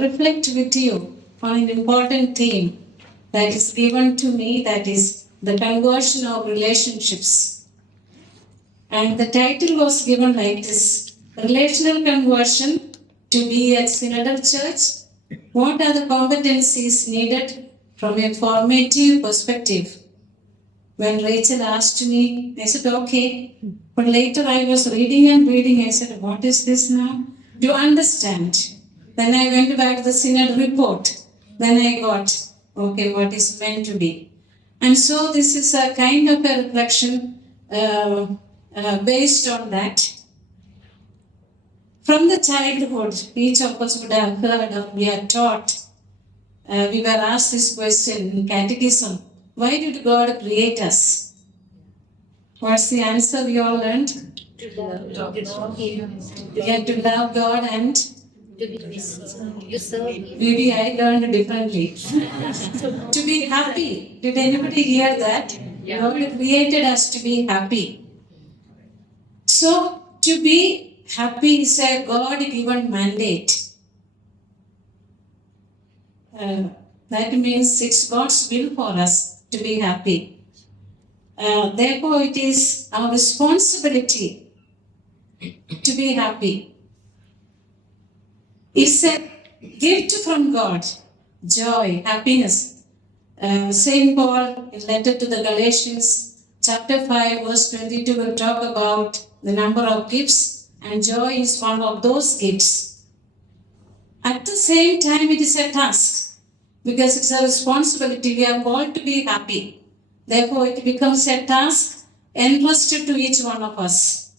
reflect with you on an important theme that is given to me, that is the conversion of relationships. And the title was given like this: Relational Conversion to be a Synodal Church. What are the competencies needed from a formative perspective? When Rachel asked me, I said, okay. But later I was reading, I said, what is this now? To understand. Then I went back to the Synod report. Then I got, okay, what is meant to be. And so this is a kind of a reflection based on that. From the childhood, each of us would have heard or we are taught, we were asked this question in catechism: why did God create us? What's the answer we all learned? To love God. Yeah, to love God and To serve Him. maybe I learned differently. To be happy. Did anybody hear that? God created us to be happy. So, to be happy is a God-given mandate. That means it's God's will for us to be happy. Therefore, it is our responsibility to be happy. It's a gift from God, joy, happiness. St. Paul, in letter to the Galatians, chapter 5, verse 22, will talk about the number of gifts, and joy is one of those gifts. At the same time, it is a task, because it's a responsibility. We are called to be happy. Therefore, it becomes a task entrusted to each one of us.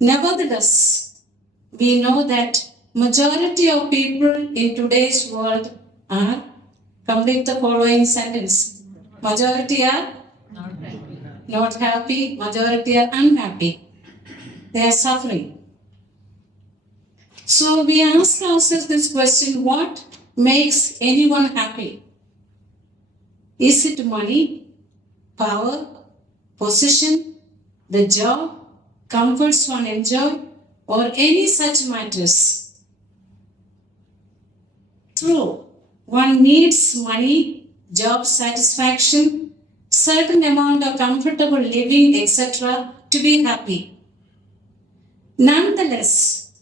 Nevertheless, we know that majority of people in today's world are, complete the following sentence: majority are not happy, majority are unhappy. They are suffering. So we ask ourselves this question: what makes anyone happy? Is it money, power, position, the job, comforts one enjoy, or any such matters? True, one needs money, job satisfaction, certain amount of comfortable living, etc. to be happy. Nonetheless,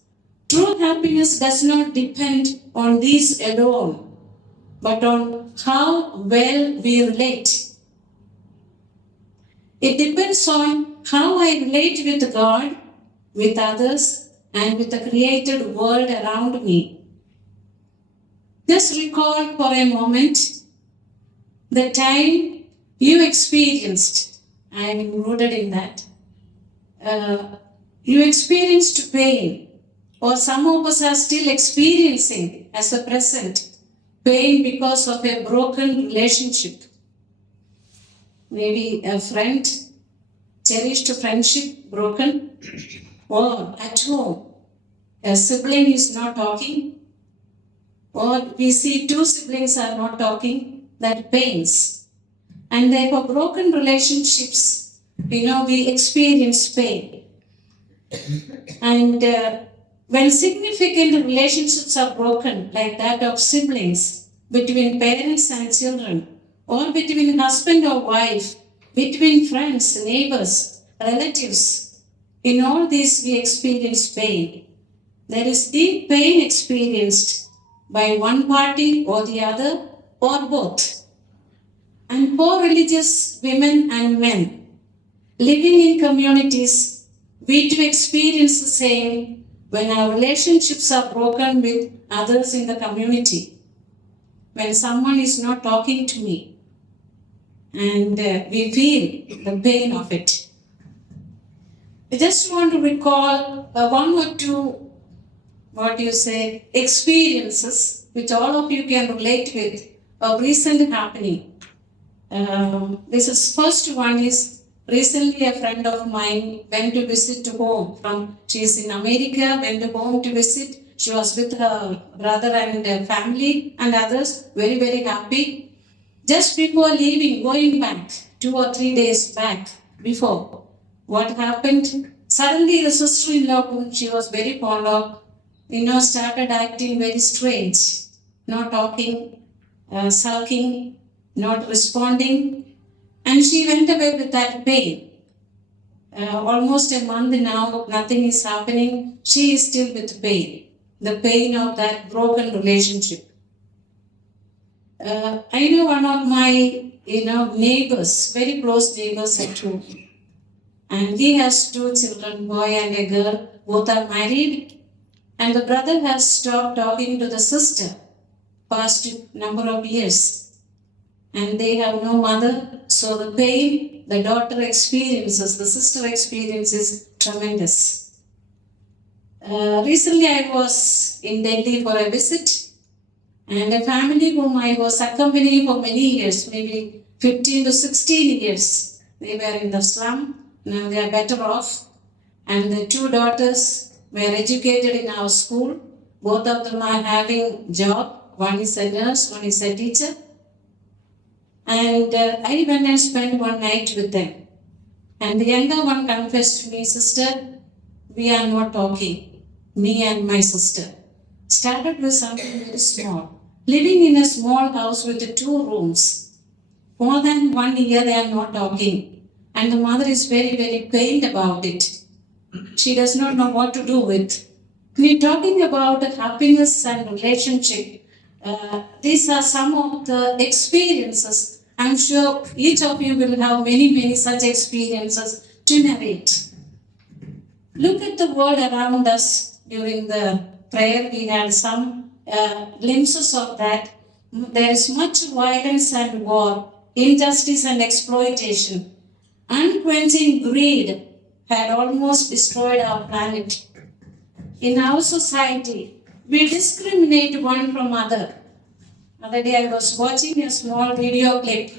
true happiness does not depend on these alone, but on how well we relate. It depends on how I relate with God, with others, and with the created world around me. Just recall for a moment the time you experienced, I am rooted in that, you experienced pain, or some of us are still experiencing as a present pain because of a broken relationship. Maybe a friend, cherished friendship broken, or at home, a sibling is not talking, or we see two siblings are not talking, that pains. And therefore, broken relationships, we experience pain. And when significant relationships are broken, like that of siblings, between parents and children, or between husband or wife, between friends, neighbors, relatives, in all these we experience pain. There is deep pain experienced by one party or the other, or both. And for religious women and men living in communities, we too experience the same when our relationships are broken with others in the community. When someone is not talking to me, and we feel the pain of it. I just want to recall one or two experiences which all of you can relate with, a recent happening. First one is, recently a friend of mine went to visit home she's in America, went home to visit. She was with her brother and family and others, very, very happy. Just before leaving, going back, 2 or 3 days back before, what happened? Suddenly the sister-in-law, whom she was very fond of, started acting very strange. not talking, sulking, not responding, and she went away with that pain. Almost a month now, nothing is happening. She is still with pain, the pain of that broken relationship. I know one of my neighbors, very close neighbors at home, and he has two children, boy and a girl. Both are married, and the brother has stopped talking to the sister past number of years, and they have no mother. So the pain the daughter experiences, the sister experiences, tremendous. Recently, I was in Delhi for a visit, and a family whom I was accompanying for many years, maybe 15 to 16 years, they were in the slum. Now they are better off. And the two daughters were educated in our school. Both of them are having job. One is a nurse, one is a teacher. And I went and spent one night with them. And the younger one confessed to me, sister, we are not talking, me and my sister. Started with something very small. Living in a small house with 2 rooms. More than 1 year they are not talking. And the mother is very, very pained about it. She does not know what to do with. We're talking about happiness and relationship. These are some of the experiences. I'm sure each of you will have many, many such experiences to narrate. Look at the world around us. During the prayer, we had some glimpses of that. There is much violence and war, injustice and exploitation. Unquenching greed had almost destroyed our planet. In our society, we discriminate one from other. Other day I was watching a small video clip,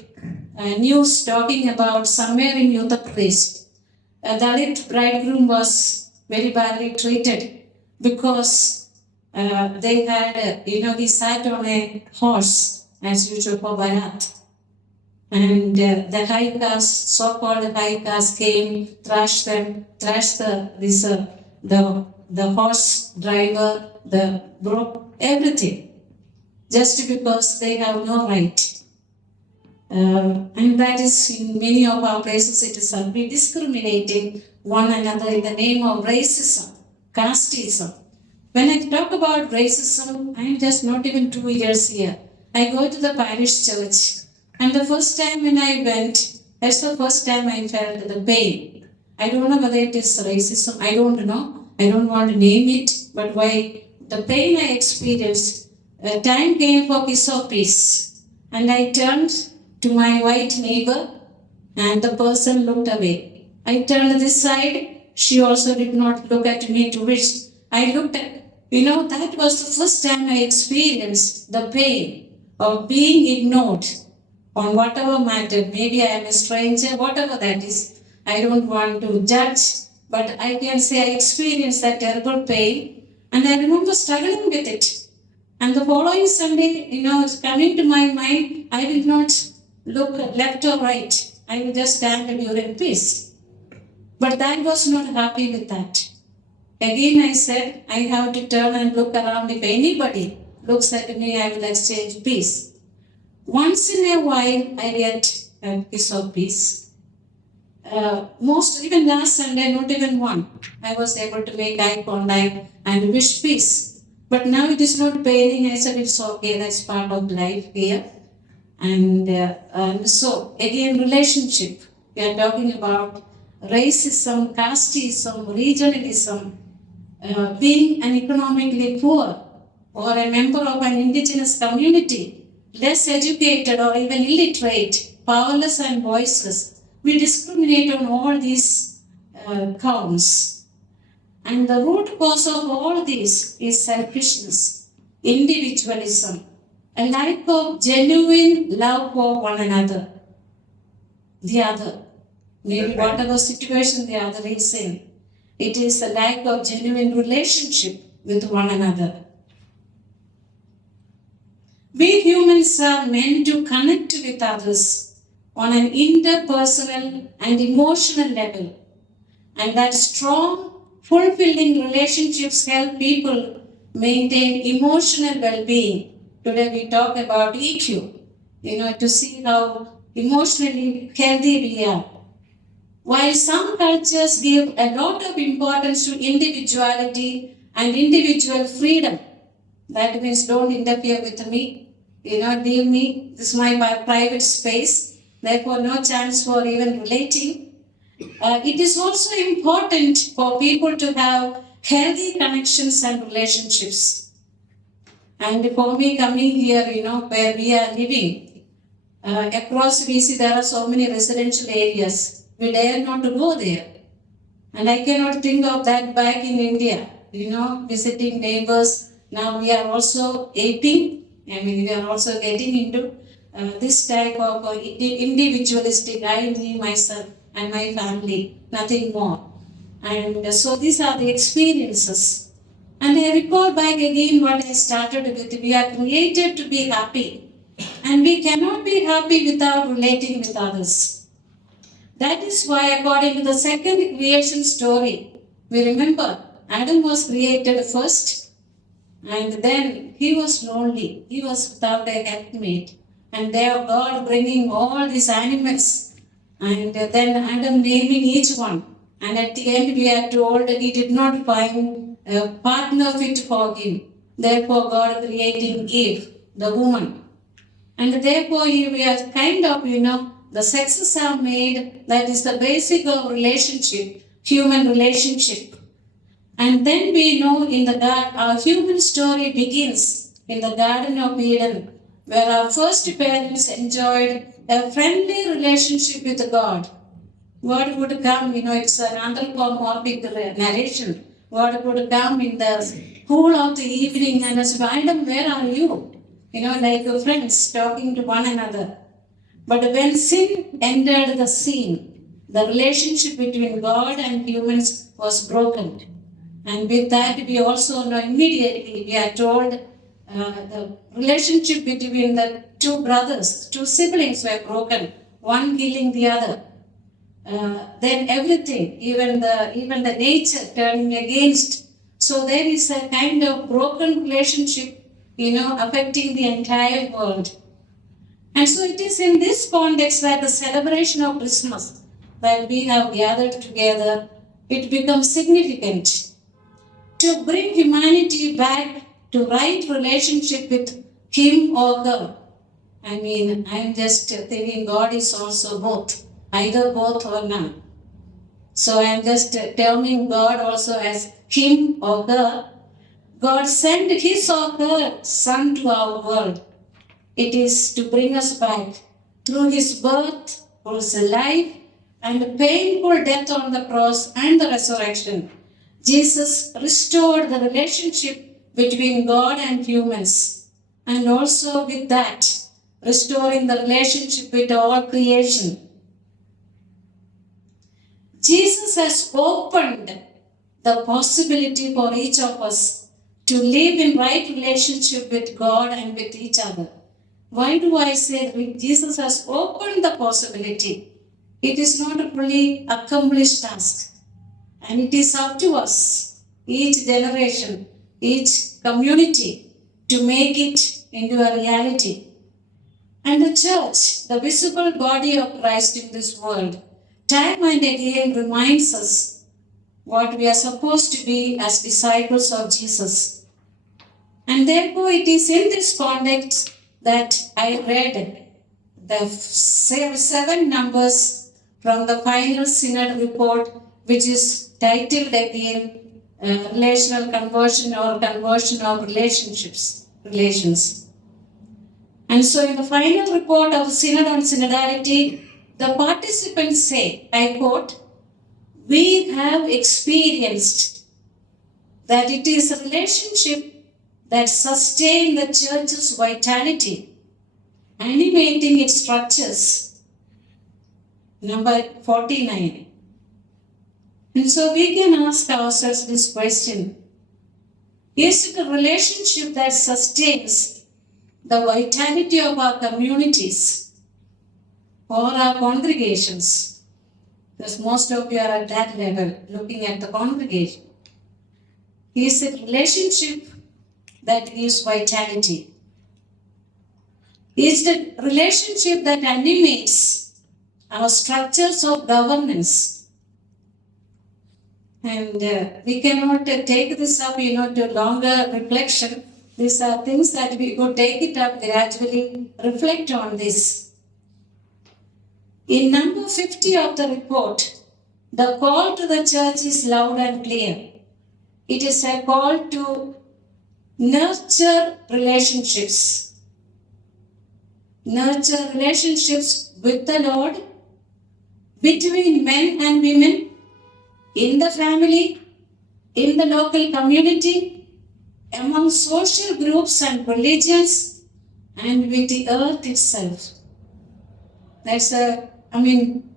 news talking about somewhere in Uttar Pradesh. A Dalit bridegroom was very badly treated because they had, he sat on a horse as usual for Bharat. And the high caste, so-called high caste came, thrashed the horse driver, broke everything, just because they have no right. And that is in many of our places, it is we discriminating one another in the name of racism, casteism. When I talk about racism, I am just not even 2 years here. I go to the parish church. And the first time when I went, that's the first time I felt the pain. I don't know whether it is racism, I don't know. I don't want to name it, but why the pain I experienced, time came for kiss of peace. And I turned to my white neighbor and the person looked away. I turned this side, she also did not look at me to wish. I looked at, that was the first time I experienced the pain of being ignored. On whatever matter, maybe I am a stranger, whatever that is, I don't want to judge, but I can say I experienced that terrible pain, and I remember struggling with it. And the following Sunday, it's coming to my mind, I will not look left or right, I will just stand during peace. But I was not happy with that. Again I said, I have to turn and look around. If anybody looks at me, I will exchange peace. Once in a while, I get a piece of peace. Even last Sunday, not even one, I was able to make eye contact and wish peace. But now it is not paining. I said it's okay, that's part of life here. And so, again, relationship. We are talking about racism, casteism, regionalism, being an economically poor or a member of an indigenous community, less educated or even illiterate, powerless and voiceless. We discriminate on all these counts. And the root cause of all this is selfishness, individualism, a lack of genuine love for one another, the other. Maybe whatever situation the other is in, it is a lack of genuine relationship with one another. We humans are meant to connect with others on an interpersonal and emotional level. And that strong, fulfilling relationships help people maintain emotional well-being Today we talk about EQ, to see how emotionally healthy we are. While some cultures give a lot of importance to individuality and individual freedom, that means don't interfere with me, leave me, this is my private space, therefore no chance for even relating. It is also important for people to have healthy connections and relationships. And for me, coming here, where we are living, across BC, there are so many residential areas. We dare not to go there. And I cannot think of that back in India, visiting neighbors. Now we are also aping, we are also getting into this type of individualistic, I, me, myself, and my family, nothing more. And so these are the experiences. And I recall back again what I started with. We are created to be happy. And we cannot be happy without relating with others. That is why, according to the second creation story, we remember Adam was created first, and then he was lonely. He was without a helpmate. And there God bringing all these animals, and then Adam naming each one. And at the end, we are told that he did not find a partner fit for him. Therefore, God creating Eve, the woman. And therefore, we are kind of, the sexes are made, that is the basic of relationship, human relationship. And then we know in the garden, our human story begins in the Garden of Eden, where our first parents enjoyed a friendly relationship with God. God would come, it's an anthropomorphic narration. God would come in the cool of the evening and say, Adam, where are you? Like friends talking to one another. But when sin entered the scene, the relationship between God and humans was broken. And with that, we also know immediately, we are told the relationship between the two brothers, two siblings were broken, one killing the other. Then everything, even the nature turning against. So there is a kind of broken relationship, affecting the entire world. And so it is in this context that the celebration of Christmas that we have gathered together, it becomes significant to bring humanity back to right relationship with him or her. I'm just thinking God is also both, either both or none. So I'm just terming God also as him or her. God sent his or her son to our world. It is to bring us back through his birth, his life, and painful death on the cross and the resurrection. Jesus restored the relationship between God and humans, and also with that, restoring the relationship with all creation. Jesus has opened the possibility for each of us to live in right relationship with God and with each other. Why do I say that Jesus has opened the possibility? It is not a fully accomplished task. And it is up to us, each generation, each community, to make it into a reality. And the church, the visible body of Christ in this world, time and again reminds us what we are supposed to be as disciples of Jesus. And therefore, it is in this context that I read the 7 numbers from the final synod report, which is titled again Relational Conversion or Conversion of Relations. And so in the final report of the Synod on Synodality, the participants say, I quote, we have experienced that it is a relationship that sustains the church's vitality, animating its structures. Number 49. And so we can ask ourselves this question. Is it a relationship that sustains the vitality of our communities or our congregations? Because most of you are at that level, looking at the congregation. Is it a relationship that gives vitality? is the relationship that animates our structures of governance. And we cannot take this up, to longer reflection. These are things that we could take it up gradually, reflect on this. In number 50 of the report, the call to the church is loud and clear. It is a call to nurture relationships. Nurture relationships with the Lord, between men and women, in the family, in the local community, among social groups and religions, and with the earth itself.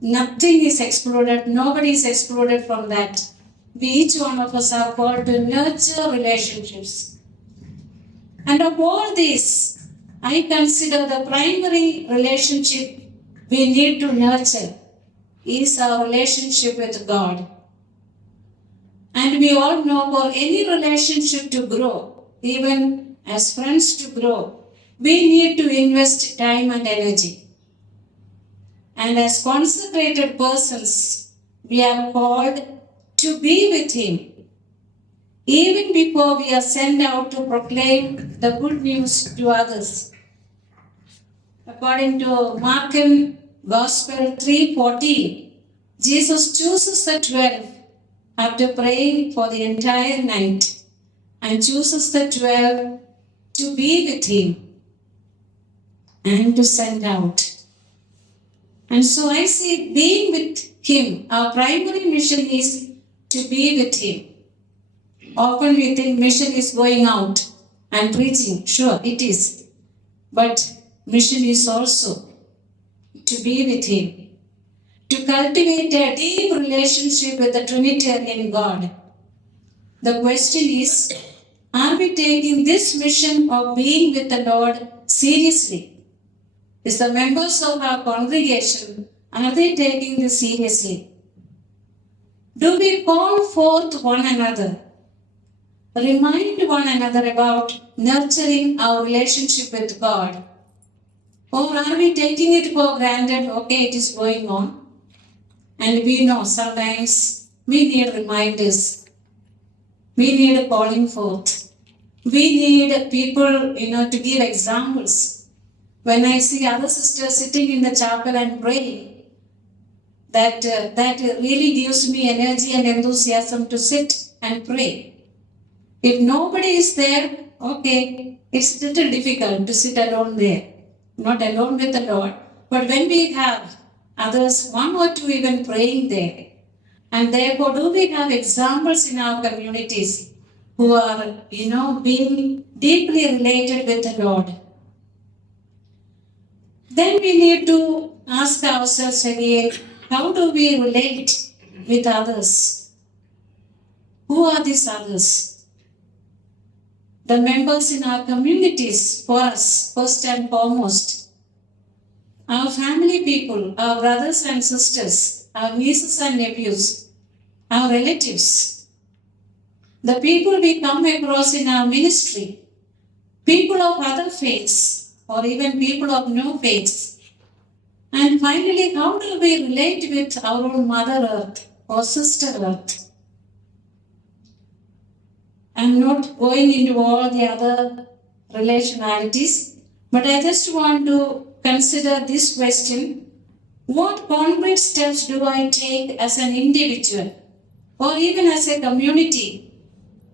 Nothing is excluded, nobody is excluded from that. We, each one of us, are called to nurture relationships. And of all these, I consider the primary relationship we need to nurture is our relationship with God. And we all know for any relationship to grow, even as friends to grow, we need to invest time and energy. And as consecrated persons, we are called to be with Him, even before we are sent out to proclaim the good news to others. According to Mulackal Gospel 3:14, Jesus chooses the 12 after praying for the entire night and chooses the 12 to be with Him and to send out. And so I see being with Him, our primary mission is to be with Him. Often we think mission is going out and preaching. Sure, it is. But mission is also to be with Him, to cultivate a deep relationship with the Trinitarian God. The question is, are we taking this mission of being with the Lord seriously? Is the members of our congregation, are they taking this seriously? Do we call forth one another? Remind one another about nurturing our relationship with God? Or are we taking it for granted, okay, it is going on? And we know sometimes we need reminders. We need calling forth. We need people, to give examples. When I see other sisters sitting in the chapel and praying, that really gives me energy and enthusiasm to sit and pray. If nobody is there, okay, it's a little difficult to sit alone there, not alone with the Lord. But when we have others, one or two even praying there, and therefore do we have examples in our communities who are, being deeply related with the Lord? Then we need to ask ourselves again, how do we relate with others? Who are these others? The members in our communities, for us, first and foremost. Our family people, our brothers and sisters, our nieces and nephews, our relatives. The people we come across in our ministry, people of other faiths, or even people of no faiths. And finally, how do we relate with our own Mother Earth or Sister Earth? I'm not going into all the other relationalities, but I just want to consider this question. What concrete steps do I take as an individual or even as a community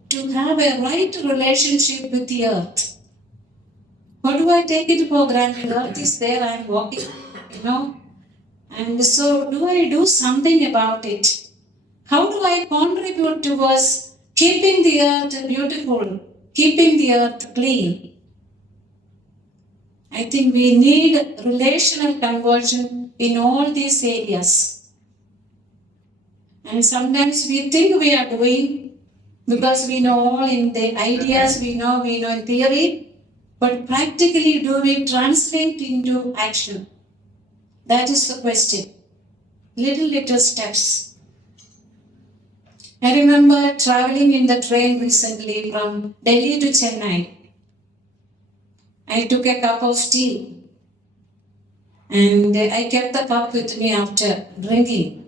to have a right relationship with the earth? Or do I take it for granted? Earth is there, I am walking, And so do I do something about it? How do I contribute towards keeping the earth beautiful, keeping the earth clean? I think we need relational conversion in all these areas. And sometimes we think we are doing because we know all in the ideas, we know in theory. But practically, do we translate into action? That is the question. Little steps. I remember traveling in the train recently from Delhi to Chennai. I took a cup of tea And I kept the cup with me after drinking.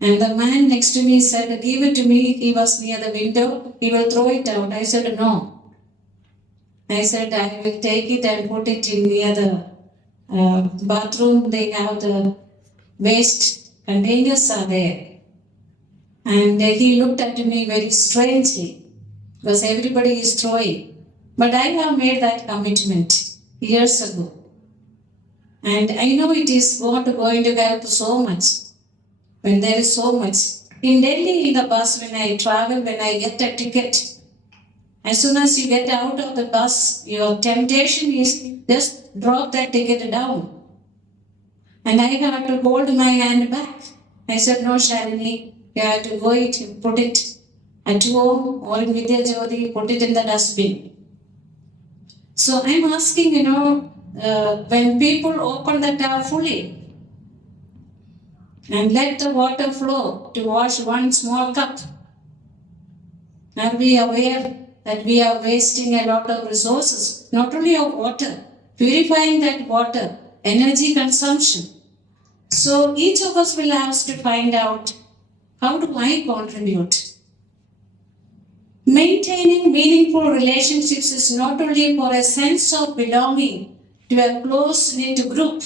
And the man next to me said, "Give it to me." He was near the window. He will throw it out. I said, "No." I said, "I will take it and put it in near the bathroom. They have the waste containers are there." And he looked at me very strangely because everybody is throwing. But I have made that commitment years ago. And I know it is not going to help so much when there is so much. In Delhi, in the bus, when I travel, when I get a ticket, as soon as you get out of the bus, your temptation is just drop that ticket down. And I have to hold my hand back. I said, "No, Shalini, you have to go it, put it at home or in Vidya Jyoti, put it in the dustbin." So I'm asking, when people open the tap fully and let the water flow to wash one small cup, are we aware that we are wasting a lot of resources, not only of water, purifying that water, energy consumption? So each of us will have to find out, how do I contribute? Maintaining meaningful relationships is not only for a sense of belonging to a close-knit group,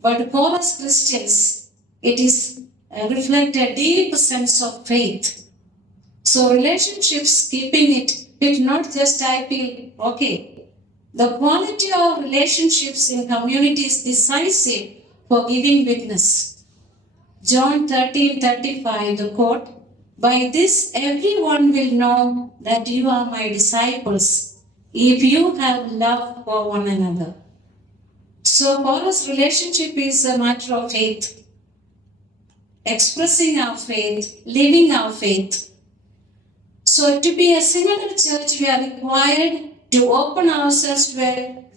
but for us Christians, it is reflect a deep sense of faith. So relationships, keeping it not just I feel okay. The quality of relationships in community is decisive for giving witness. John 13:35, the quote, "By this everyone will know that you are my disciples, if you have love for one another." So for us, relationship is a matter of faith. Expressing our faith, living our faith. So to be a synodal church, we are required to open ourselves to a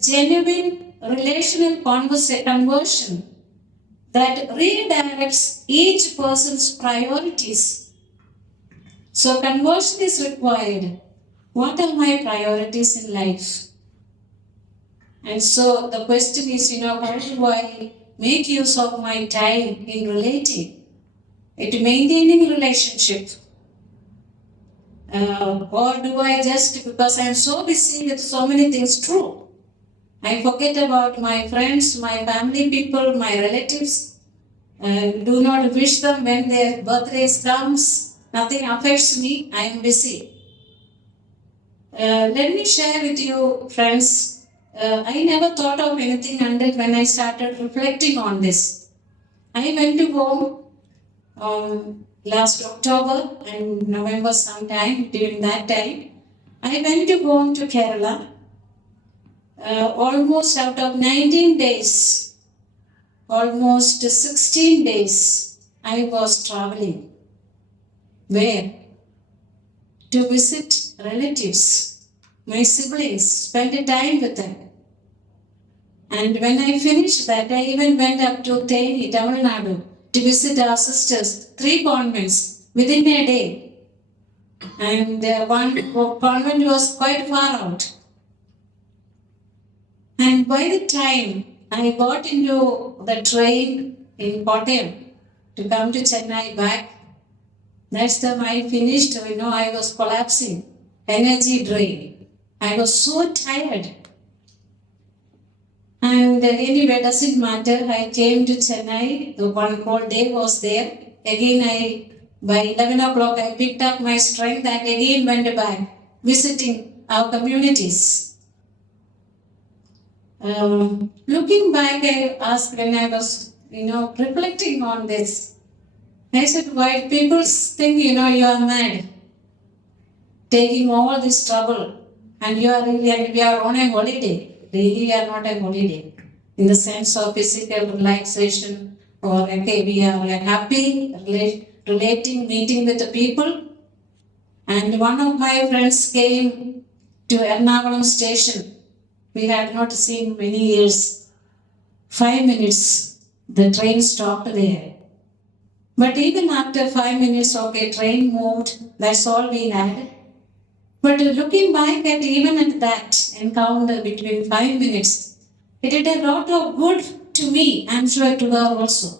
genuine relational conversion that redirects each person's priorities. So conversion is required. What are my priorities in life? And so the question is, how do I make use of my time in relating? Maintaining relationship. Or do I just, because I am so busy with so many things, true, I forget about my friends, my family people, my relatives, do not wish them when their birthdays comes, nothing affects me, I am busy. Let me share with you, friends, I never thought of anything until when I started reflecting on this. I went to home last October and November sometime. During that time, I went to home to Kerala. Almost out of 19 days, almost 16 days, I was traveling. Where? To visit relatives, my siblings, spend time with them. And when I finished that, I even went up to Theni, Tamil Nadu, to visit our sisters, 3 convents within a day. And one convent was quite far out. And by the time I got into the train in Kottayam to come to Chennai back, that's the time I finished, I was collapsing, energy drain. I was so tired. And anyway, doesn't matter. I came to Chennai. The one whole day was there. Again, by 11 o'clock, I picked up my strength and again went back, visiting our communities. Looking back, I asked when I was, reflecting on this. I said, why people think, you are mad, taking all this trouble, and we are on a holiday. Really, we are not a holiday in the sense of physical relaxation or we are happy relating, meeting with the people. And one of my friends came to Ernakulam station. We had not seen many years. 5 minutes, the train stopped there. But even after 5 minutes, train moved. That's all we had. But looking back at even at that encounter between 5 minutes, It did a lot of good to me, I'm sure to her also.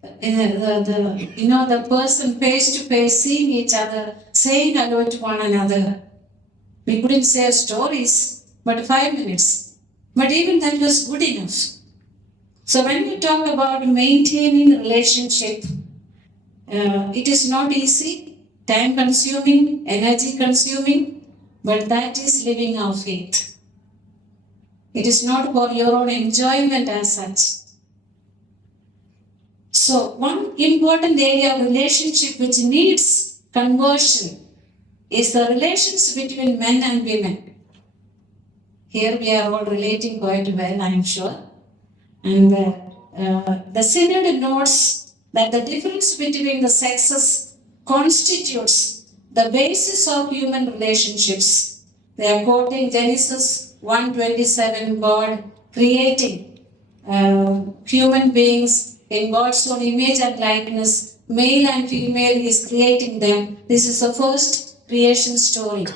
The person face to face, seeing each other, saying hello to one another. We couldn't say stories, but 5 minutes. But even that was good enough. So when we talk about maintaining relationship, it is not easy, time consuming, energy consuming, but that is living our faith. It is not for your own enjoyment as such. So one important area of relationship which needs conversion is the relations between men and women. Here we are all relating quite well, I am sure. And the Synod notes that the difference between the sexes constitutes the basis of human relationships. They are quoting Genesis 1:27, God creating human beings in God's own image and likeness, male and female, He is creating them. This is the first creation story.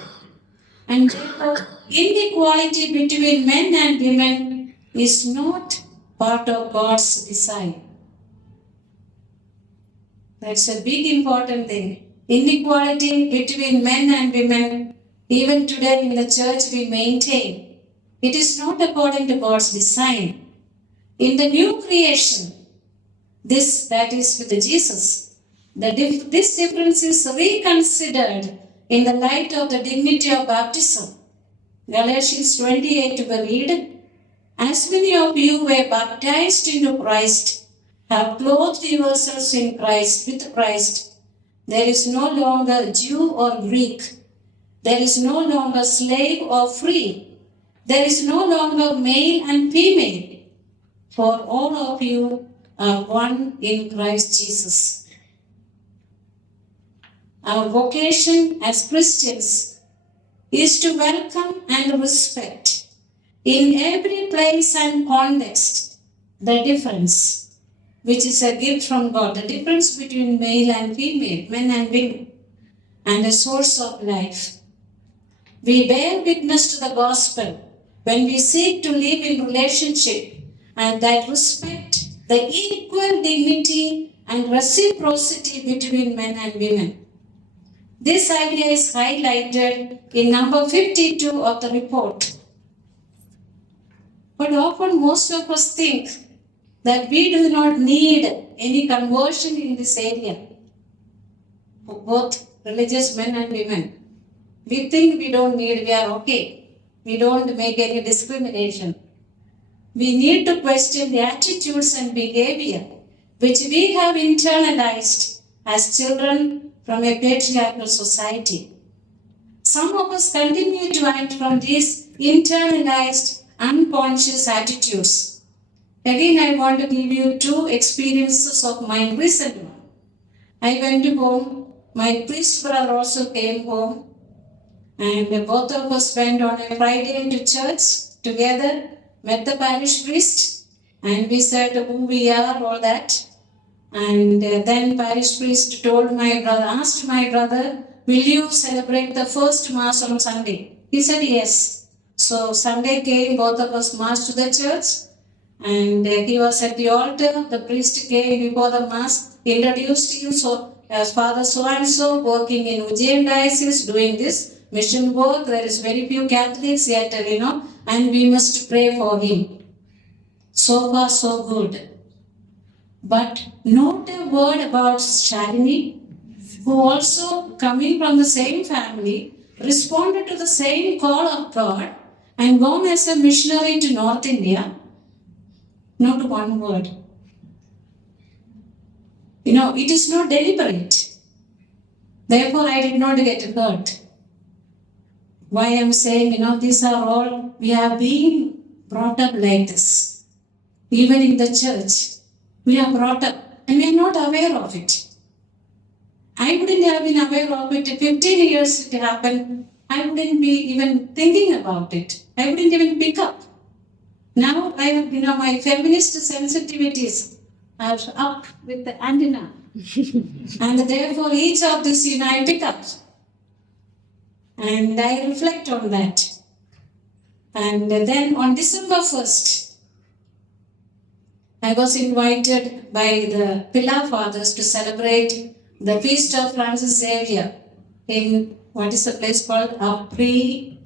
And therefore, inequality between men and women is not part of God's design. That's a big important thing. Inequality between men and women, even today in the church we maintain, it is not according to God's design. In the new creation, that is with Jesus, this difference is reconsidered in the light of the dignity of baptism. Galatians 28 we read, as many of you were baptized into Christ, have clothed yourselves in Christ, with Christ. There is no longer Jew or Greek. There is no longer slave or free. There is no longer male and female. For all of you are one in Christ Jesus. Our vocation as Christians is to welcome and respect in every place and context the difference, which is a gift from God, the difference between male and female, men and women, and a source of life. We bear witness to the gospel when we seek to live in relationship and that respect the equal dignity and reciprocity between men and women. This idea is highlighted in number 52 of the report. But often most of us think that we do not need any conversion in this area for both religious men and women. We think we don't need, we are okay. We don't make any discrimination. We need to question the attitudes and behavior which we have internalized as children from a patriarchal society. Some of us continue to act from these internalized, unconscious attitudes. Again, I want to give you two experiences of mine recent one. I went home, my priest brother also came home, and both of us went on a Friday to church together, met the parish priest, and we said who we are, all that. And then parish priest asked my brother, will you celebrate the first Mass on Sunday? He said yes. So Sunday came, both of us marched to the church, and he was at the altar. The priest came before the Mass, introduced him, so as Father so-and-so, working in Ujjain diocese, doing this mission work. There is very few Catholics yet, and we must pray for him. So far, so good. But not a word about Shalini, who also coming from the same family, responded to the same call of God and gone as a missionary to North India. Not one word. It is not deliberate. Therefore, I did not get hurt. Why I am saying, these are all, we are being brought up like this. Even in the church, we are brought up and we are not aware of it. I wouldn't have been aware of it. 15 years it happened. I wouldn't be even thinking about it. I wouldn't even pick up. Now I have, my feminist sensitivities are up with the antenna. And therefore each of this, I pick up. And I reflect on that. And then on December 1st, I was invited by the Pillar Fathers to celebrate the feast of Francis Xavier in what is the place called Aprilia.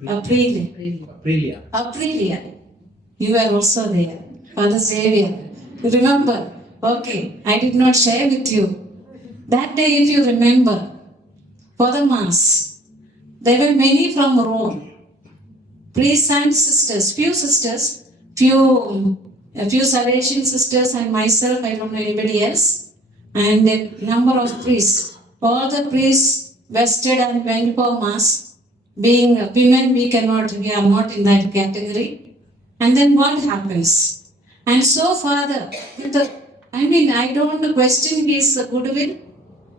You were also there, Father Xavier. You remember? Okay, I did not share with you. That day, if you remember, for the Mass, there were many from Rome, priests and sisters, few Salesian sisters and myself, I don't know anybody else, and a number of priests. All the priests vested and went for Mass. Being women, we are not in that category. And then what happens? And so, Father, I don't question his goodwill.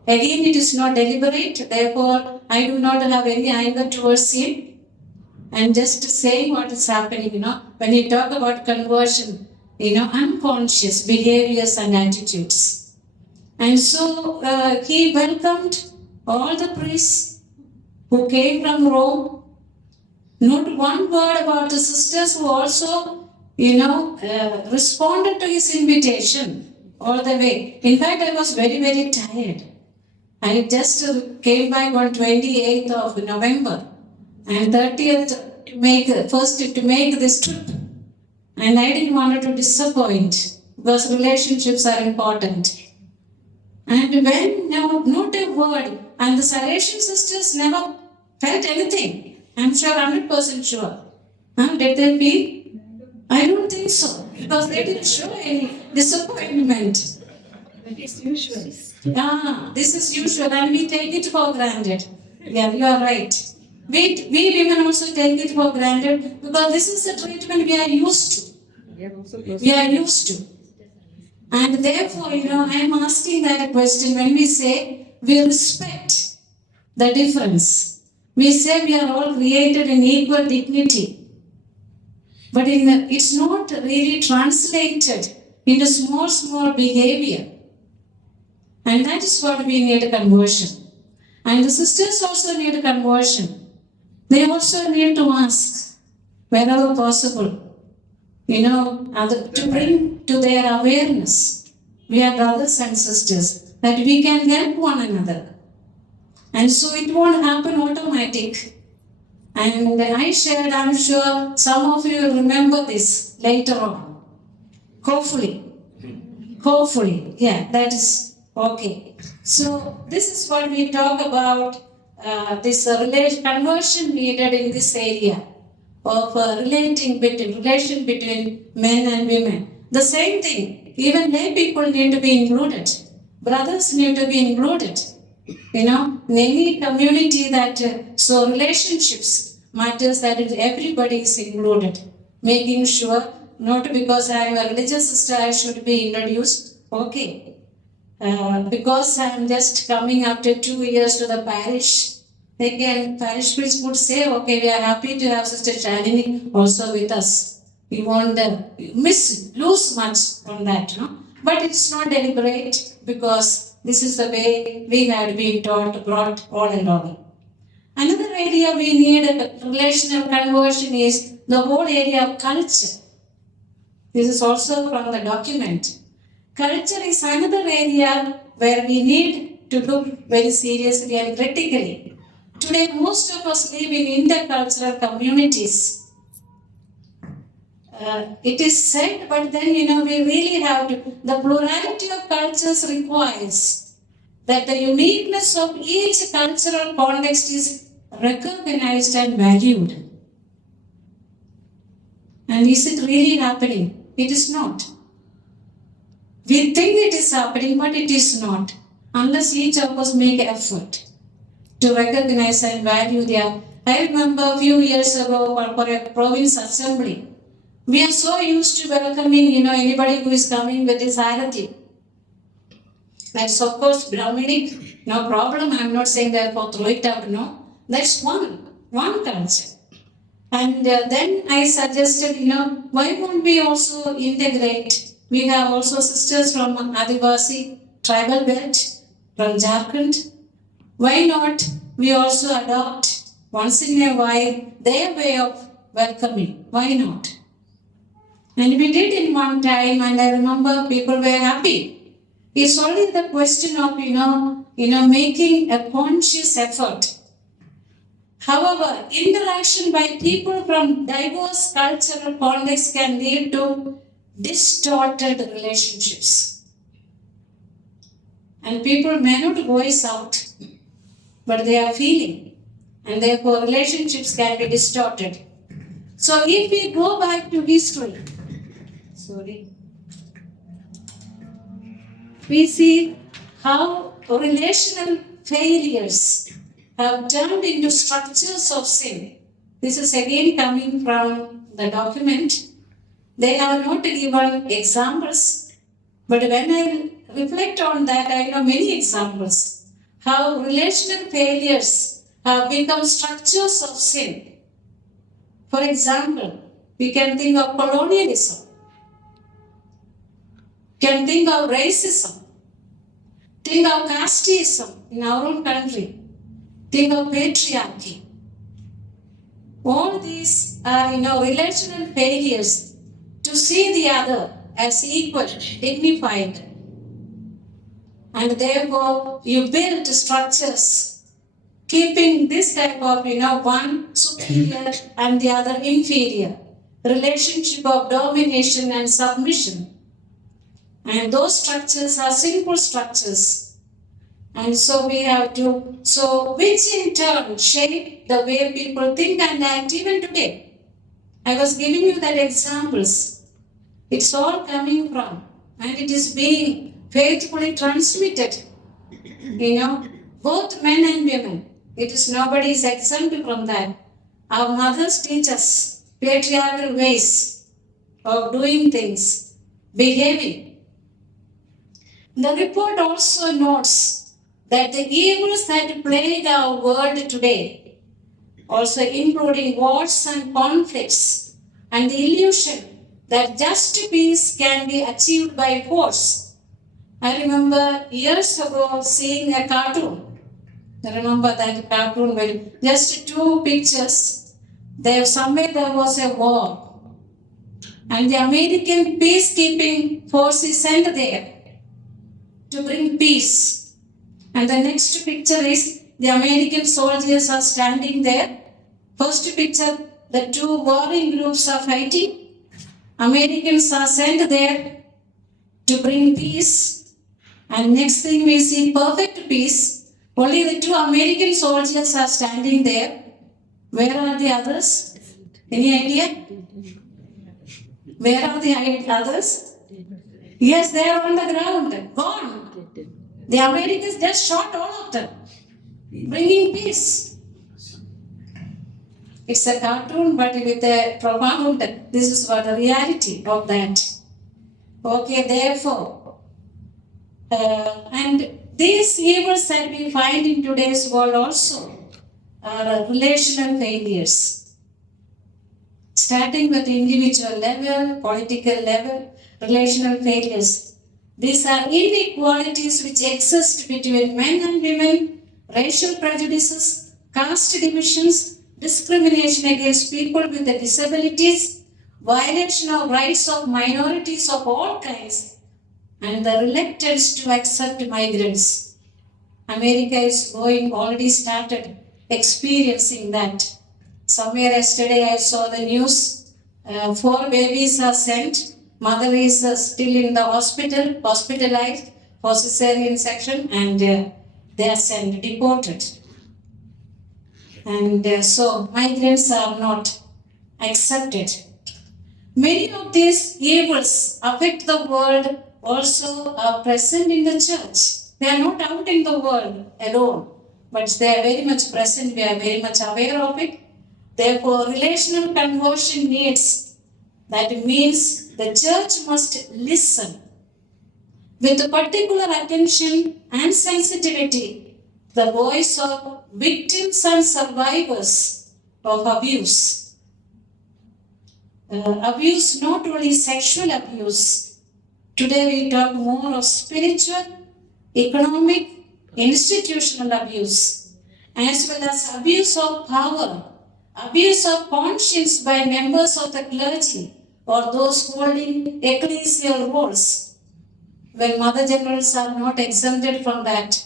Again, it is not deliberate, therefore, I do not have any anger towards him. And just saying what is happening, when you talk about conversion, unconscious behaviors and attitudes. And so he welcomed all the priests who came from Rome. Not one word about the sisters who also, responded to his invitation all the way. In fact, I was very, very tired. I just came back on 28th of November and 30th to make this trip. And I didn't want to disappoint because relationships are important. And when not a word, and the Salesian sisters never felt anything. I'm sure, 100% sure. Did they feel? I don't think so, because they didn't show any disappointment. It's usual. This is usual, and we take it for granted. Yeah, you are right. We women also take it for granted because this is the treatment we are used to. We are used to. And therefore, I am asking that question when we say we respect the difference. We say we are all created in equal dignity. But it's not really translated into small behavior. And that is what we need conversion. And the sisters also need conversion. They also need to ask, wherever possible, to bring to their awareness. We are brothers and sisters, that we can help one another. And so it won't happen automatic. And I shared, I'm sure some of you will remember this later on. Hopefully. Yeah, that is okay. So this is what we talk about, this conversion needed in this area of relation between men and women. The same thing, even lay people need to be included. Brothers need to be included. In any community so relationships matters that everybody is included. Making sure, not because I am a religious sister, I should be introduced. Okay. Because I am just coming after 2 years to the parish, parish priests would say, okay, we are happy to have Sister Shalini also with us. We won't lose much from that, But it's not deliberate because this is the way we had been brought all along. Another area we need a relational conversion is the whole area of culture. This is also from the document. Culture is another area where we need to look very seriously and critically. Today, most of us live in intercultural communities. It is said, but then we really have to. The plurality of cultures requires that the uniqueness of each cultural context is recognized and valued. And is it really happening? It is not. We think it is happening, but it is not. Unless each of us make effort to recognize and value their. I remember a few years ago for a province assembly. We are so used to welcoming, anybody who is coming with his arati. That's of course Brahminic, no problem. I'm not saying therefore throw it out, no. That's one culture. And then I suggested, why won't we also integrate? We have also sisters from Adivasi tribal belt, from Jharkhand. Why not we also adopt once in a while their way of welcoming. Why not? And we did in one time, and I remember people were happy. It's only the question of, making a conscious effort. However, interaction by people from diverse cultural contexts can lead to distorted relationships. And people may not voice out, but they are feeling, and therefore relationships can be distorted. So if we go back to history, we see how relational failures have turned into structures of sin. This is again coming from the document. They have not given examples, but when I reflect on that, I know many examples how relational failures have become structures of sin. For example, we can think of colonialism, can think of racism, think of casteism in our own country, think of patriarchy. All these are, relational failures to see the other as equal, dignified. And therefore, you build structures keeping this type of, one superior and the other inferior, relationship of domination and submission. And those structures are simple structures. And so we have to, which in turn shape the way people think and act even today. I was giving you that examples. It's all coming from, and it is being faithfully transmitted. Both men and women. It is nobody is exempt from that. Our mothers teach us patriarchal ways of doing things, behaving. The report also notes that the evils that plague our world today, also including wars and conflicts, and the illusion that just peace can be achieved by force. I remember years ago seeing a cartoon. I remember that cartoon when just two pictures. Somewhere there was a war, and the American peacekeeping force is sent there to bring peace. And the next picture is the American soldiers are standing there. First picture, the two warring groups are fighting. Americans are sent there to bring peace. And next thing we see perfect peace. Only the two American soldiers are standing there. Where are the others? Any idea? Where are the others? Yes, they are on the ground, gone. The Americans just shot all of them, bringing peace. It's a cartoon, but with a profound, this is what the reality of that. Okay, therefore, and these evils that we find in today's world also are relational failures. Starting with individual level, political level, relational failures. These are inequalities which exist between men and women, racial prejudices, caste divisions, discrimination against people with disabilities, violation of rights of minorities of all kinds, and the reluctance to accept migrants. America is already started experiencing that. Somewhere yesterday I saw the news, 4 babies are sent. Mother is still in the hospital, hospitalized for cesarean section, and they are sent, deported. And so migrants are not accepted. Many of these evils affect the world, also are present in the church. They are not out in the world alone, but they are very much present. We are very much aware of it. Therefore, relational conversion needs. That means the church must listen with particular attention and sensitivity the voice of victims and survivors of abuse. Abuse, not only sexual abuse. Today we talk more of spiritual, economic, institutional abuse, as well as abuse of power, abuse of conscience by members of the clergy or those holding ecclesial roles, when mother generals are not exempted from that.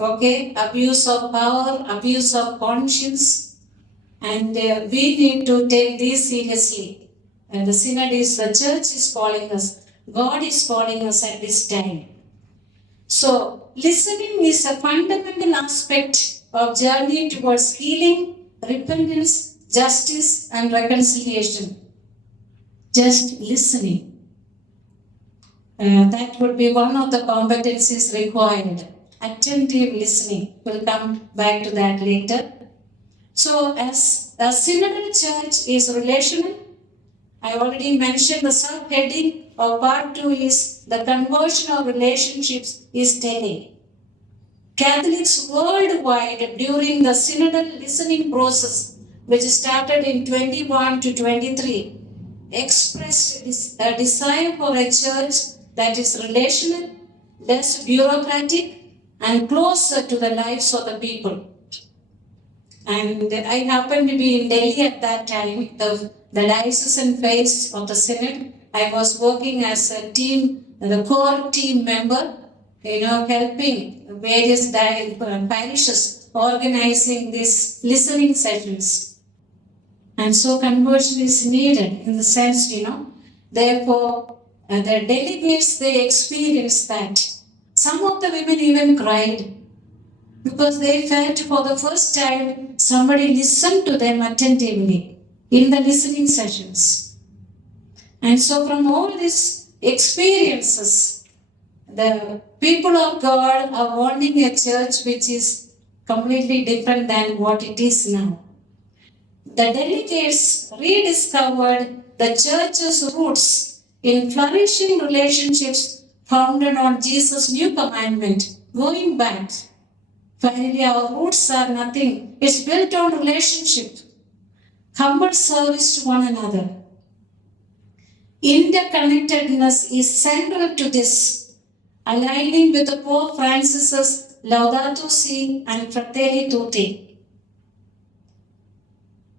Okay, abuse of power, abuse of conscience, and we need to take this seriously. And the synod is, the church is calling us, God is calling us at this time. So, listening is a fundamental aspect of journey towards healing, repentance, justice, and reconciliation. Just listening. That would be one of the competencies required. Attentive listening. We'll come back to that later. So, as a synodal church is relational, I already mentioned the subheading of part 2 is the conversion of relationships is telling. Catholics worldwide during the synodal listening process, which started in 21 to 23, expressed a desire for a church that is relational, less bureaucratic, and closer to the lives of the people. And I happened to be in Delhi at that time, the diocesan phase of the synod. I was working as a team, the core team member, helping various parishes organizing these listening sessions. And so conversion is needed in the sense, therefore, the delegates, they experienced that. Some of the women even cried because they felt for the first time somebody listened to them attentively in the listening sessions. And so from all these experiences, the people of God are wanting a church which is completely different than what it is now. The delegates rediscovered the church's roots in flourishing relationships founded on Jesus' new commandment, going back. Finally, our roots are nothing. It's built on relationship, humble service to one another. Interconnectedness is central to this, aligning with the Pope Francis's Laudato Si and Fratelli Tutti.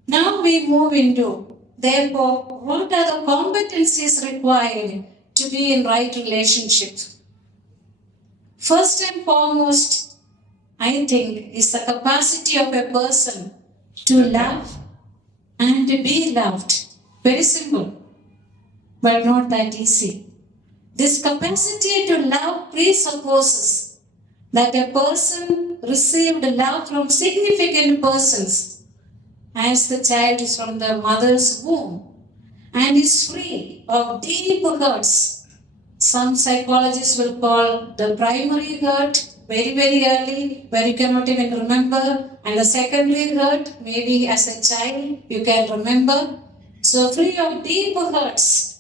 Now we move into, therefore, what are the competencies required to be in right relationship? First and foremost, I think, is the capacity of a person to love and to be loved. Very simple, but not that easy. This capacity to love presupposes that a person received love from significant persons, as the child is from the mother's womb, and is free of deep hurts. Some psychologists will call the primary hurt very, very early, where you cannot even remember, and the secondary hurt, maybe as a child, you can remember. So free of deep hurts,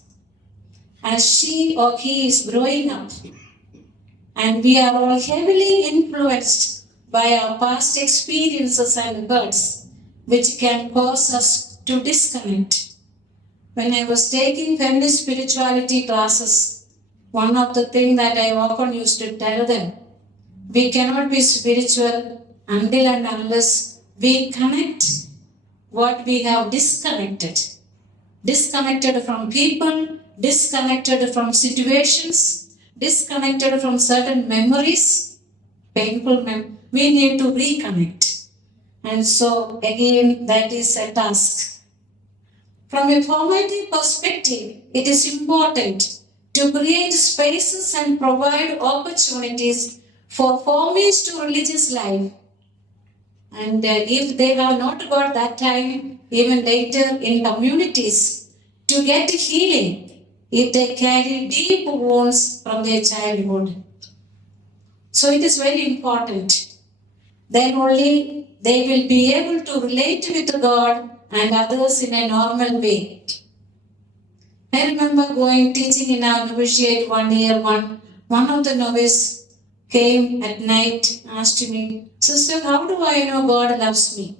as she or he is growing up. And we are all heavily influenced by our past experiences and hurts, which can cause us to disconnect. When I was taking feminist spirituality classes, one of the things that I often used to tell them, we cannot be spiritual until and unless we connect what we have disconnected. Disconnected from people, disconnected from situations, disconnected from certain memories, painful memories. We need to reconnect. And so, again, that is a task. From a formative perspective, it is important to create spaces and provide opportunities for formation to religious life. And if they have not got that time, even later in communities, to get healing, if they carry deep wounds from their childhood. So it is very important. Then only they will be able to relate with God and others in a normal way. I remember teaching in our novitiate one year, one of the novices came at night, asked me, "Sister, how do I know God loves me?"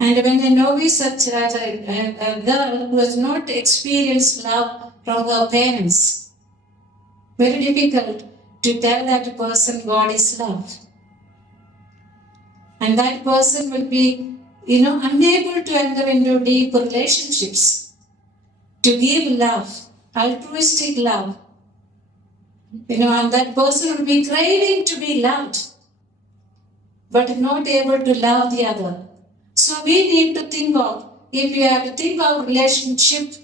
And when a novice, such as a girl who has not experienced love from her parents, very difficult to tell that person God is love. And that person will be, unable to enter into deep relationships, to give love, altruistic love. And that person will be craving to be loved, but not able to love the other. So we need to think of, if we have to think of relationship,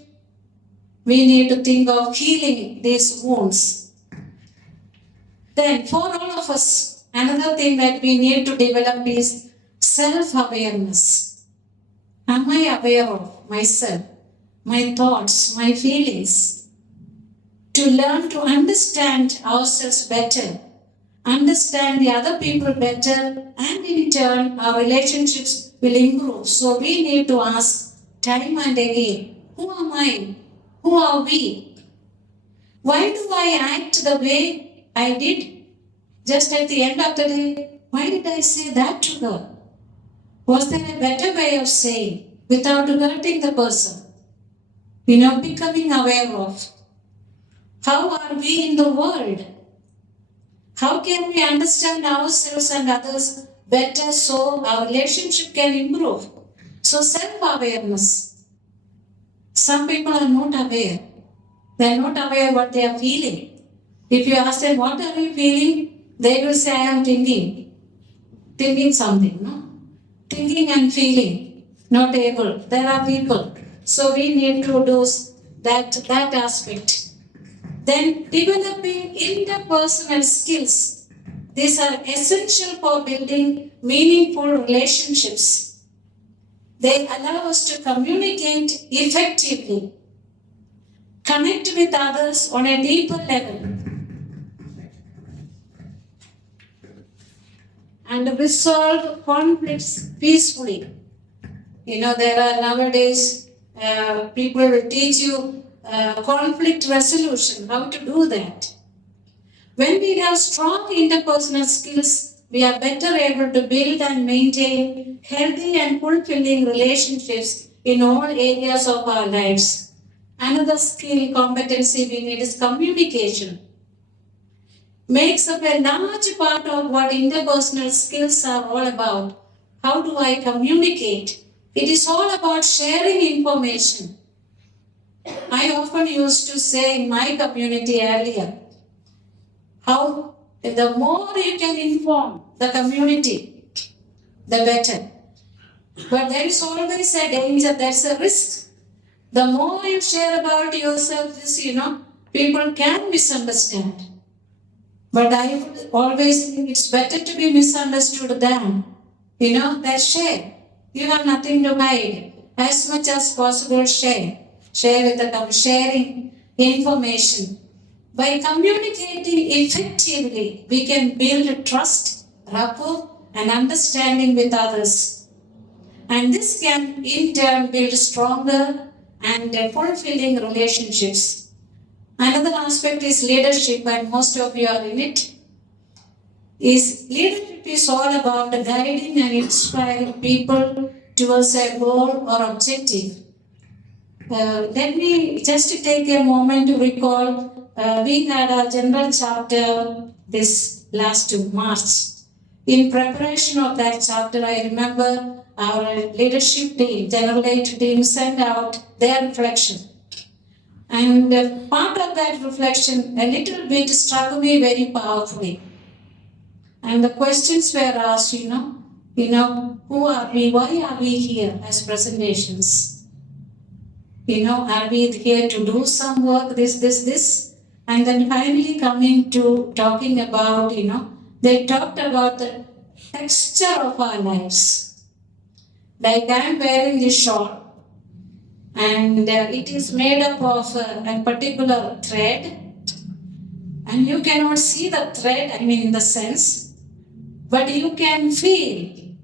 we need to think of healing these wounds. Then for all of us, another thing that we need to develop is self-awareness. Am I aware of myself, my thoughts, my feelings? To learn to understand ourselves better, understand the other people better, and in turn our relationships will improve. So we need to ask time and again, who am I? Who are we? Why do I act the way I did? Just at the end of the day, why did I say that to her? Was there a better way of saying without hurting the person? Becoming aware of how are we in the world? How can we understand ourselves and others better so our relationship can improve? So self-awareness. Some people are not aware. They are not aware what they are feeling. If you ask them, what are you feeling? They will say, I am thinking. Thinking something, no? Thinking and feeling. Not able. There are people. So we need to do that aspect. Then developing interpersonal skills. These are essential for building meaningful relationships. They allow us to communicate effectively, connect with others on a deeper level, and resolve conflicts peacefully. There are nowadays people will teach you conflict resolution, how to do that. When we have strong interpersonal skills, we are better able to build and maintain healthy and fulfilling relationships in all areas of our lives. Another skill, competency we need is communication. Makes up a large part of what interpersonal skills are all about. How do I communicate? It is all about sharing information. I often used to say in my community earlier, how the more you can inform the community, the better. But there is always a danger, there's a risk. The more you share about yourself, people can misunderstand. But I would always think it's better to be misunderstood than, that share. You have nothing to hide. As much as possible, share. Share with the sharing information. By communicating effectively, we can build trust, rapport, and understanding with others. And this can in turn build stronger and fulfilling relationships. Another aspect is leadership, and most of you are in it. Leadership is all about guiding and inspiring people towards a goal or objective. Let me just take a moment to recall, we had our general chapter this last March. In preparation of that chapter, I remember our leadership team, general aid team, sent out their reflection. And part of that reflection, a little bit struck me very powerfully. And the questions were asked, who are we? Why are we here as presentations? Are we here to do some work, this? And then finally coming to talking about, they talked about the texture of our lives. Like I'm wearing this shawl, and it is made up of a particular thread, and you cannot see the thread, in the sense, but you can feel.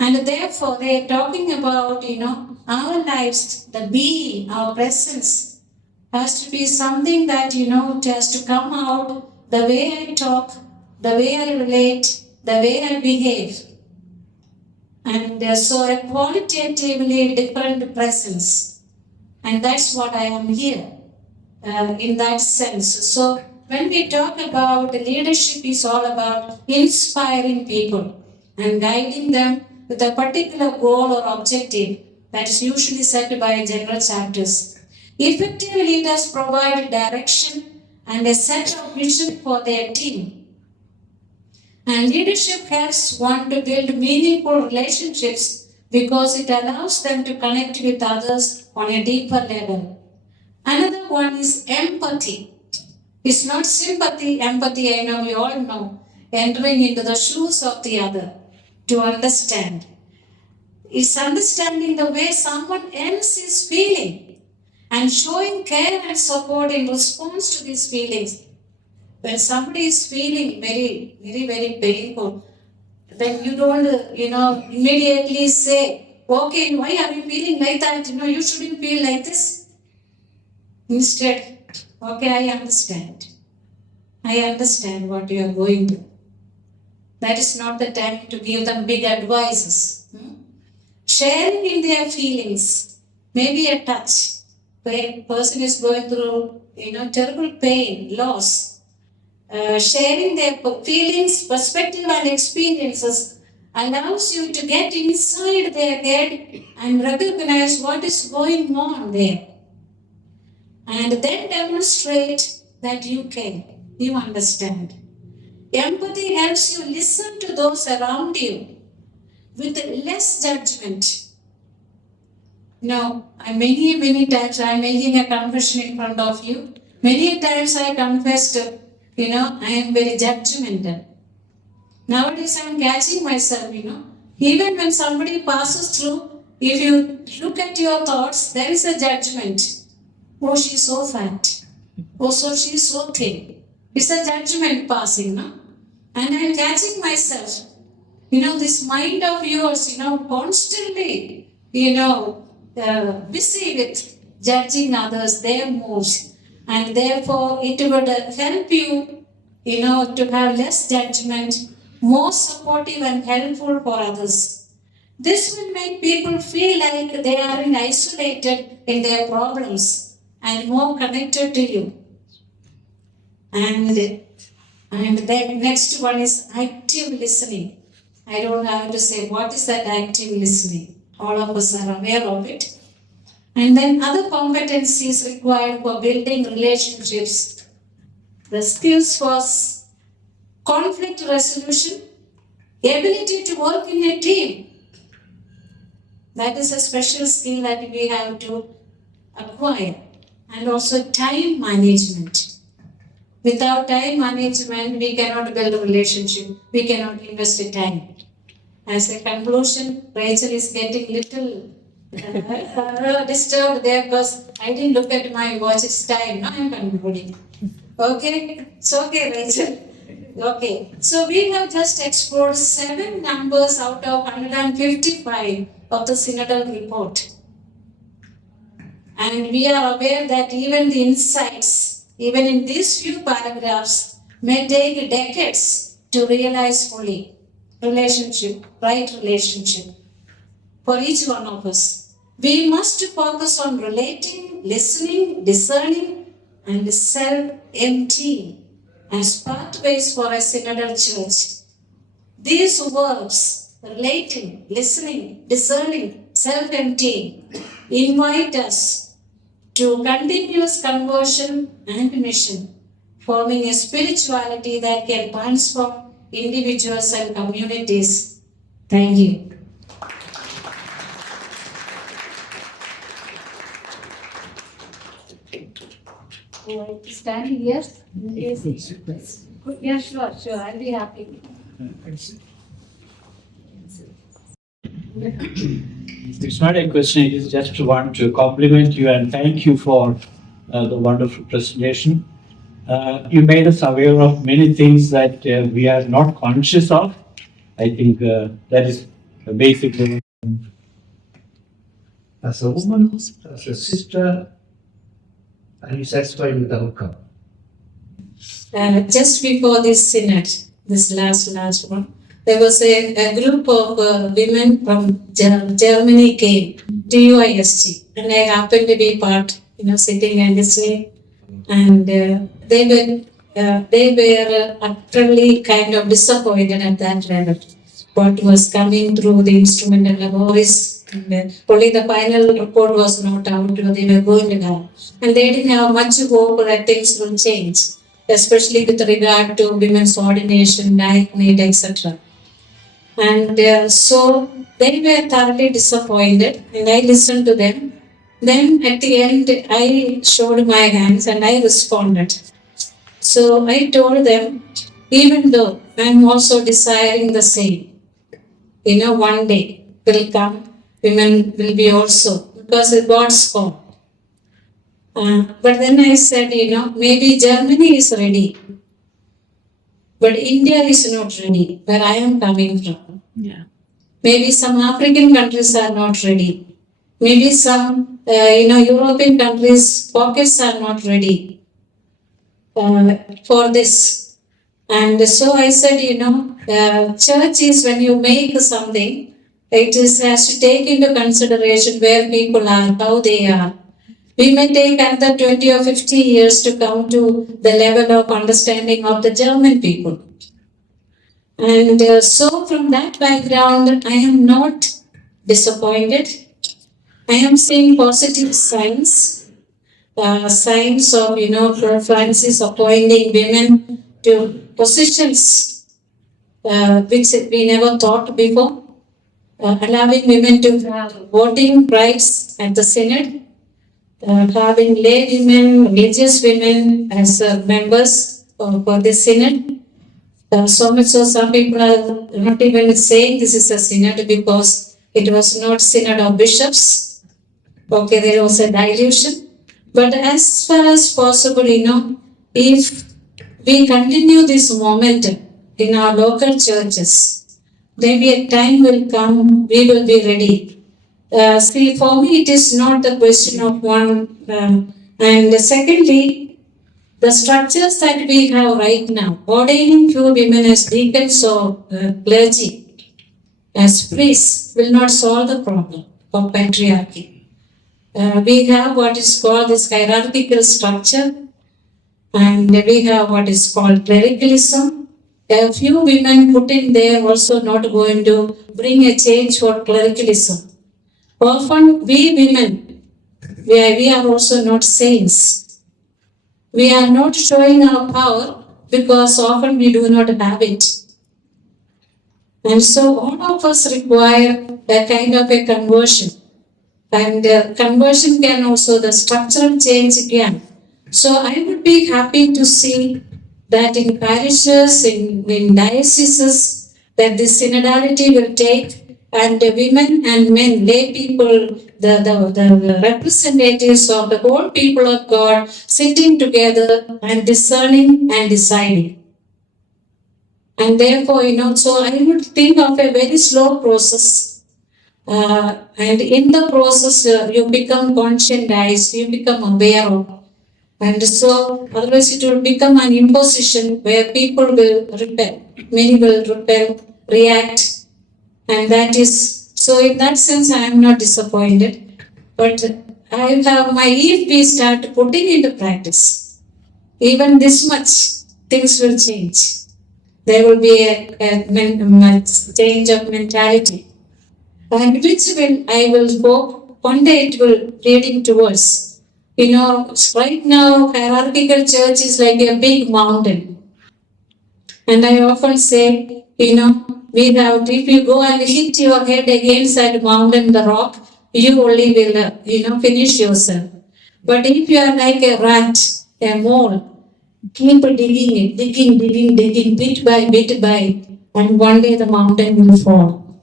And therefore, they are talking about, our lives, the being, our presence, has to be something that, it has to come out the way I talk, the way I relate, the way I behave. And so a qualitatively different presence. And that's what I am here, in that sense. So when we talk about leadership, is all about inspiring people. and guiding them with a particular goal or objective that is usually set by general chapters. Effective leaders provide direction and a set of vision for their team. And leadership helps one to build meaningful relationships because it allows them to connect with others on a deeper level. Another one is empathy. It's not sympathy, empathy, I know we all know, entering into the shoes of the other to understand. It's understanding the way someone else is feeling and showing care and support in response to these feelings. When somebody is feeling very, very, very painful, then you don't, immediately say, okay, why are you feeling like that? You shouldn't feel like this. Instead, okay, I understand. I understand what you are going through. That is not the time to give them big advices. Sharing in their feelings, maybe a touch. The person is going through, terrible pain, loss. Sharing their feelings, perspective, and experiences allows you to get inside their head and recognize what is going on there. And then demonstrate that you can, you understand. Empathy helps you listen to those around you with less judgment. Many, many times I'm making a confession in front of you. Many times I confessed, I am very judgmental. Nowadays I'm catching myself, even when somebody passes through, if you look at your thoughts, there is a judgment. Oh, she's so fat. Oh, so she's so thin. It's a judgment passing, no? And I'm catching myself. This mind of yours, constantly, busy with judging others, their moves. And therefore, it would help you, to have less judgment, more supportive and helpful for others. This will make people feel like they are isolated in their problems and more connected to you. And the next one is active listening. I don't have to say what is that active listening. All of us are aware of it. And then other competencies required for building relationships. The skills was conflict resolution, ability to work in a team. That is a special skill that we have to acquire. And also time management. Without time management, we cannot build a relationship. We cannot invest in time. As a conclusion, Rachel is getting little disturbed there because I didn't look at my watch. It's time. Now I'm concluding. Okay? It's okay, Rachel. Okay. So we have just explored 7 numbers out of 155 of the Synodal report. And we are aware that even the insights, even in these few paragraphs, may take decades to realize fully. Right relationship. For each one of us, we must focus on relating, listening, discerning, and self-emptying as pathways for a synodal church. These verbs, relating, listening, discerning, self-emptying, invite us to continuous conversion and mission, forming a spirituality that can transform individuals and communities. Thank you. Standing, yes? Yes. Yeah, sure. I'll be happy. It's not a question, it is just want to compliment you and thank you for the wonderful presentation. You made us aware of many things that we are not conscious of. I think that is basically. As a woman, as a sister, are you satisfied with the outcome? Just before this synod, this last one, there was a group of women from Germany came to UISG, and I happened to be part, sitting and listening, and they were utterly kind of disappointed at that level. what was coming through the instrumental voice. And only the final report was not out, what they were going to have. And they didn't have much hope that things will change, especially with regard to women's ordination, night need, etc. And so they were thoroughly disappointed, and I listened to them. Then at the end, I showed my hands and I responded. So I told them, even though I'm also desiring the same, one day will come, women will be also, because it's God's call. But then I said, maybe Germany is ready, but India is not ready, where I am coming from. Yeah. Maybe some African countries are not ready. Maybe some, European countries, pockets are not ready for this. And so I said, church is when you make something, has to take into consideration where people are, how they are. We may take another 20 or 50 years to come to the level of understanding of the German people. And so from that background, I am not disappointed. I am seeing positive signs, signs of, Pope Francis appointing women to positions which we never thought before, allowing women to have voting rights at the Synod, having lay women, religious women as members for the Synod. So much so some people are not even saying this is a synod because it was not synod of bishops. Okay, there was a dilution. But as far as possible, if we continue this momentum in our local churches, maybe a time will come, we will be ready. See, for me, it is not the question of one. And secondly, the structures that we have right now, ordaining few women as deacons or clergy, as priests, will not solve the problem of patriarchy. We have what is called this hierarchical structure, and we have what is called clericalism. A few women put in there also not going to bring a change for clericalism. Often we women, we are also not saints. We are not showing our power because often we do not have it. And so all of us require a kind of a conversion. And conversion can also, the structural change can. So I would be happy to see that in parishes, in dioceses, that this synodality will take, and women and men, lay people, the representatives of the whole people of God sitting together and discerning and deciding. And therefore, so I would think of a very slow process. And in the process, you become conscientized, you become aware of. And so, otherwise, it will become an imposition where people will repel, many will repel, react, and that is so. In that sense, I am not disappointed. But I have my, if we start putting into practice, even this much, things will change. There will be a change of mentality, and which I will hope one day it will leading towards. Right now, hierarchical church is like a big mountain. And I often say, we have, if you go and hit your head against that mountain, the rock, you only will, finish yourself. But if you are like a rat, a mole, keep digging it, digging, bit by, and one day the mountain will fall.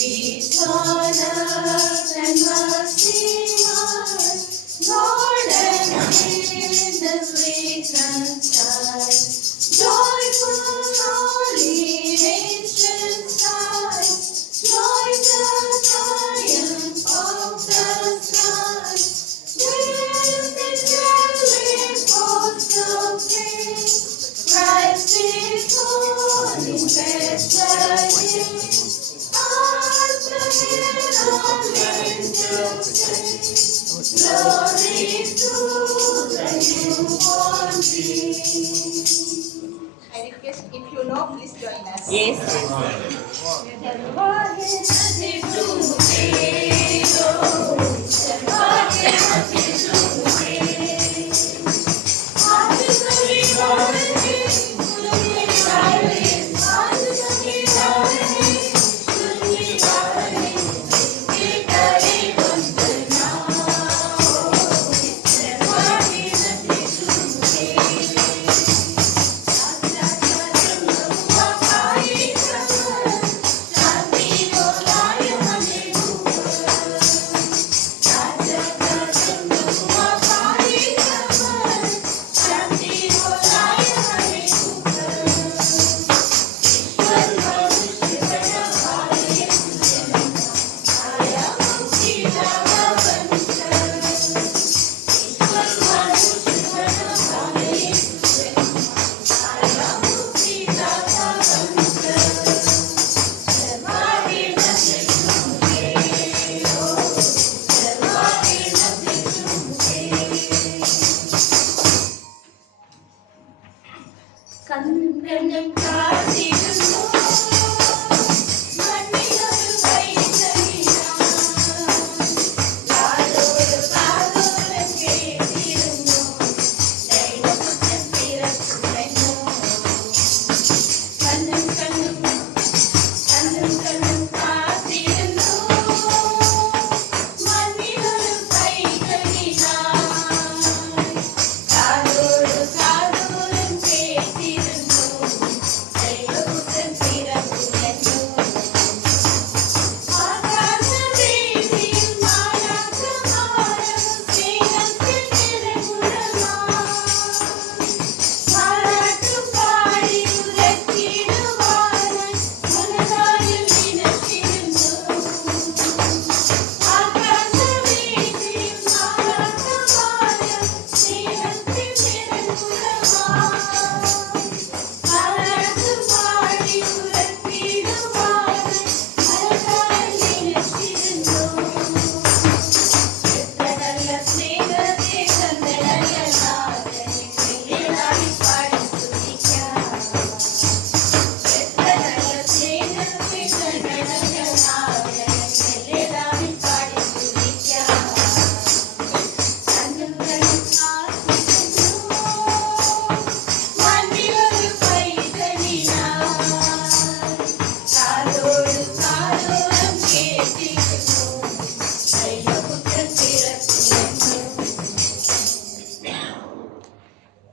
Peace on earth and mercy on, Lord and in the sweetest skies. Joyful, holy, ancient skies, join the triumph of the skies. With the angelic host of kings, Christ is born in Bethlehem. I request if you know, please join us.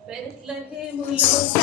Bethlehem